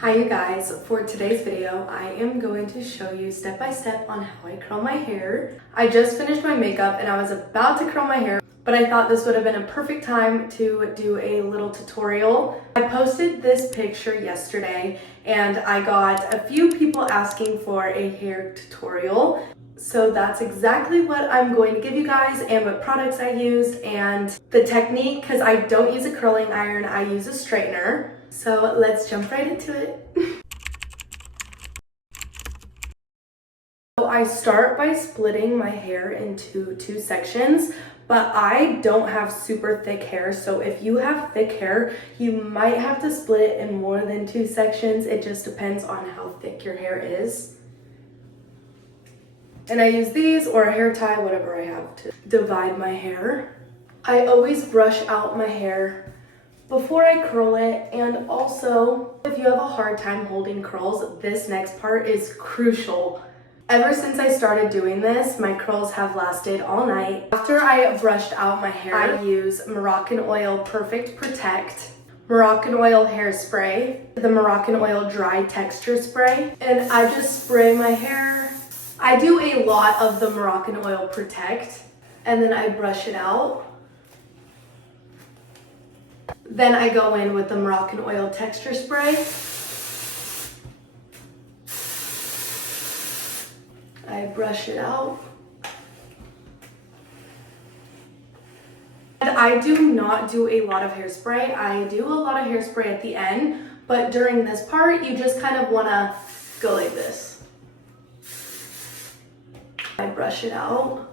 Hi you guys, for today's video I am going to show you step by step on how I curl my hair. I just finished my makeup and I was about to curl my hair, but I thought this would have been a perfect time to do a little tutorial. I posted this picture yesterday and I got a few people asking for a hair tutorial. So that's exactly what I'm going to give you guys and what products I used and the technique, because I don't use a curling iron, I use a straightener. So let's jump right into it. So I start by splitting my hair into two sections, but I don't have super thick hair. So if you have thick hair, you might have to split it in more than two sections. It just depends on how thick your hair is. And I use these or a hair tie, whatever I have to divide my hair. I always brush out my hair before I curl it, and also if you have a hard time holding curls, this next part is crucial. Ever since I started doing this, my curls have lasted all night. After I brushed out my hair, I use Moroccanoil Perfect Protect, Moroccanoil hairspray, the Moroccanoil dry texture spray, and I just spray my hair. I do a lot of the Moroccanoil Protect, and then I brush it out. Then I go in with the Moroccanoil texture spray. I brush it out. And I do not do a lot of hairspray. I do a lot of hairspray at the end, but during this part, you just kind of want to go like this. I brush it out.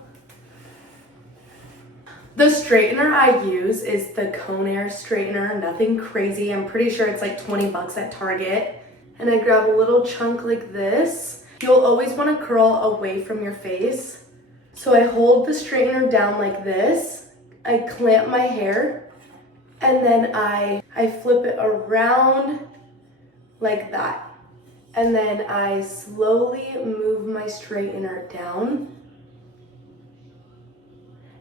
The straightener I use is the Conair straightener, nothing crazy. I'm pretty sure it's like 20 bucks at Target. And I grab a little chunk like this. You'll always want to curl away from your face. So I hold the straightener down like this. I clamp my hair and then I flip it around like that. And then I slowly move my straightener down.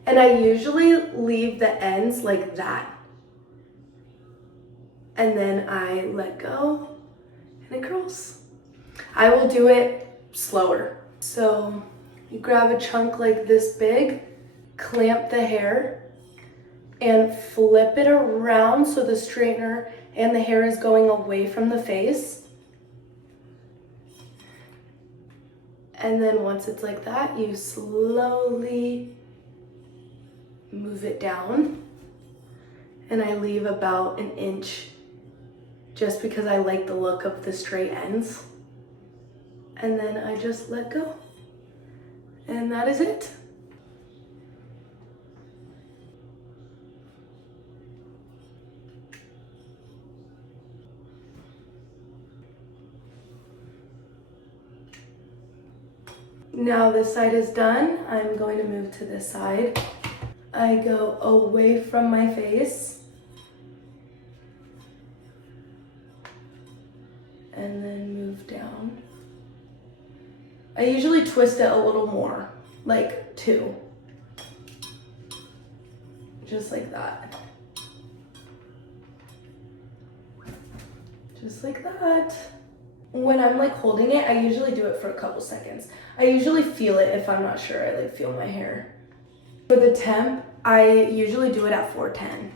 And I usually leave the ends like that. And then I let go and it curls. I will do it slower. So you grab a chunk like this big, clamp the hair, and flip it around so the straightener and the hair is going away from the face. And then once it's like that, you slowly move it down, and I leave about an inch just because I like the look of the straight ends. And then I just let go, and that is it. Now this side is done. I'm going to move to this side. I go away from my face and then move down. I usually twist it a little more, like two. Just like that. Just like that. When I'm like holding it, I usually do it for a couple seconds. I usually feel it if I'm not sure. I like feel my hair. For the temp, I usually do it at 410.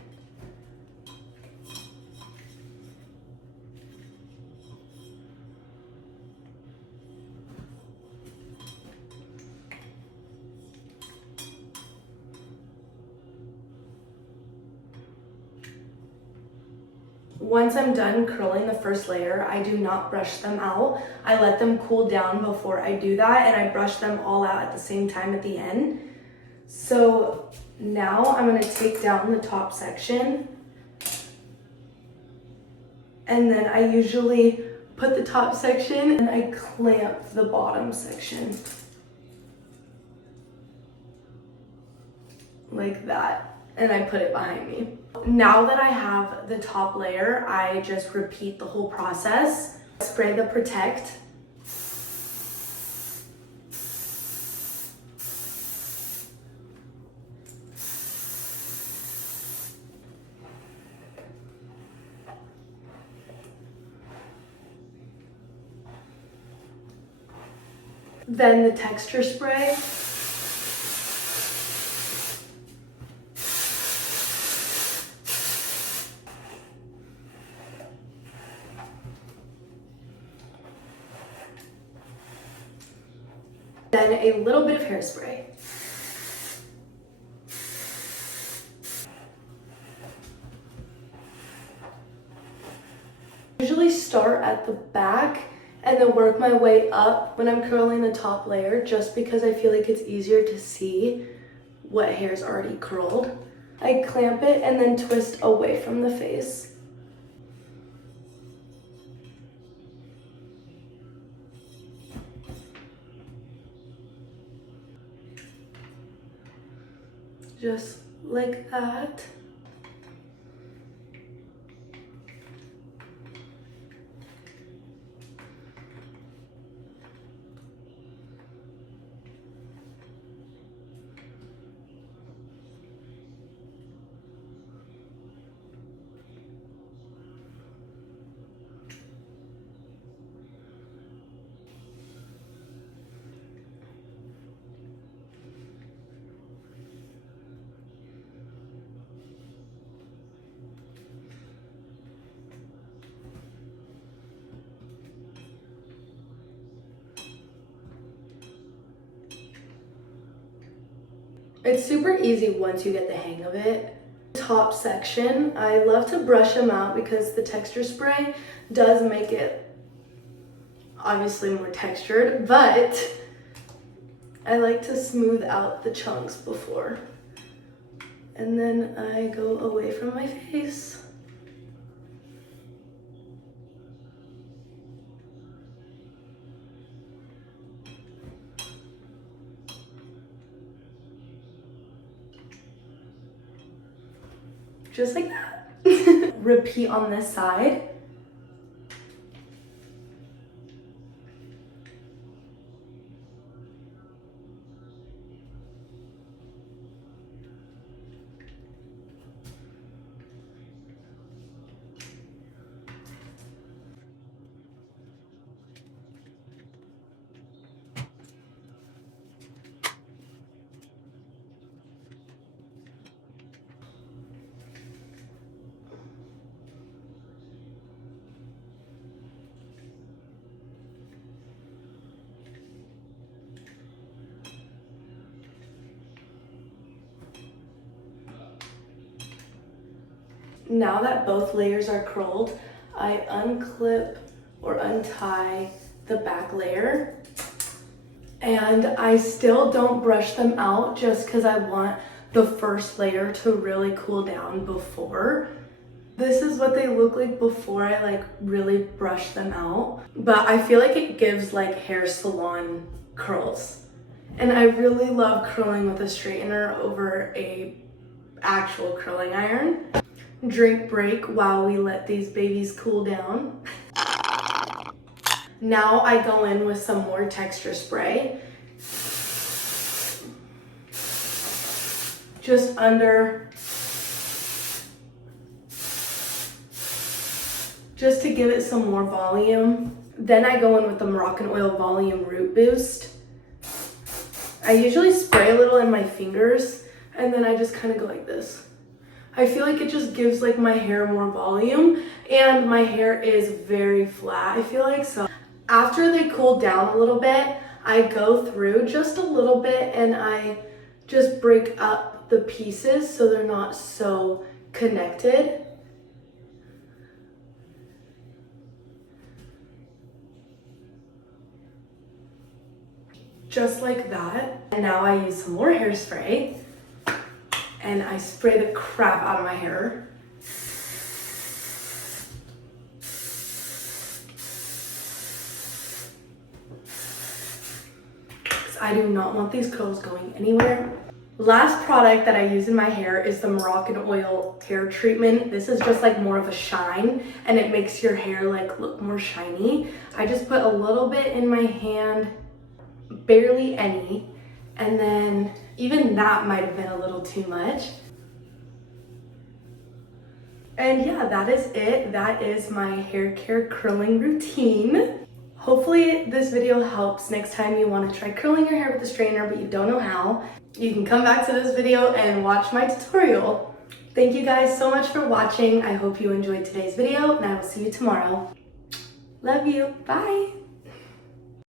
Once I'm done curling the first layer, I do not brush them out. I let them cool down before I do that, and I brush them all out at the same time at the end. So now I'm going to take down the top section, and then I usually put the top section and I clamp the bottom section like that, and I put it behind me. Now that I have the top layer, I just repeat the whole process. Spray the Protect. Then the texture spray. Then a little bit of hairspray. Usually start at the back and then work my way up when I'm curling the top layer, just because I feel like it's easier to see what hair's already curled. I clamp it and then twist away from the face. Just like that. It's super easy once you get the hang of it. Top section, I love to brush them out because the texture spray does make it obviously more textured, but I like to smooth out the chunks before. And then I go away from my face. Just like that. Repeat on this side. Now that both layers are curled, I unclip or untie the back layer, and I still don't brush them out just because I want the first layer to really cool down before. This is what they look like before I really brush them out, but I feel like it gives hair salon curls. And I really love curling with a straightener over a actual curling iron. Drink break while we let these babies cool down. Now I go in with some more texture spray. Just under, just to give it some more volume. Then I go in with the Moroccanoil Volume Root Boost. I usually spray a little in my fingers and then I just kind of go like this. I feel like it just gives my hair more volume, and my hair is very flat, I feel like. So after they cool down a little bit, I go through just a little bit and I just break up the pieces so they're not so connected. Just like that. And now I use some more hairspray. And I spray the crap out of my hair. Because I do not want these curls going anywhere. Last product that I use in my hair is the Moroccanoil hair treatment. This is just more of a shine, and it makes your hair look more shiny. I just put a little bit in my hand, barely any. And then even that might have been a little too much. And yeah, that is it. That is my hair care curling routine. Hopefully this video helps next time you want to try curling your hair with a straightener but you don't know how. You can come back to this video and watch my tutorial. Thank you guys so much for watching. I hope you enjoyed today's video and I will see you tomorrow. Love you. Bye.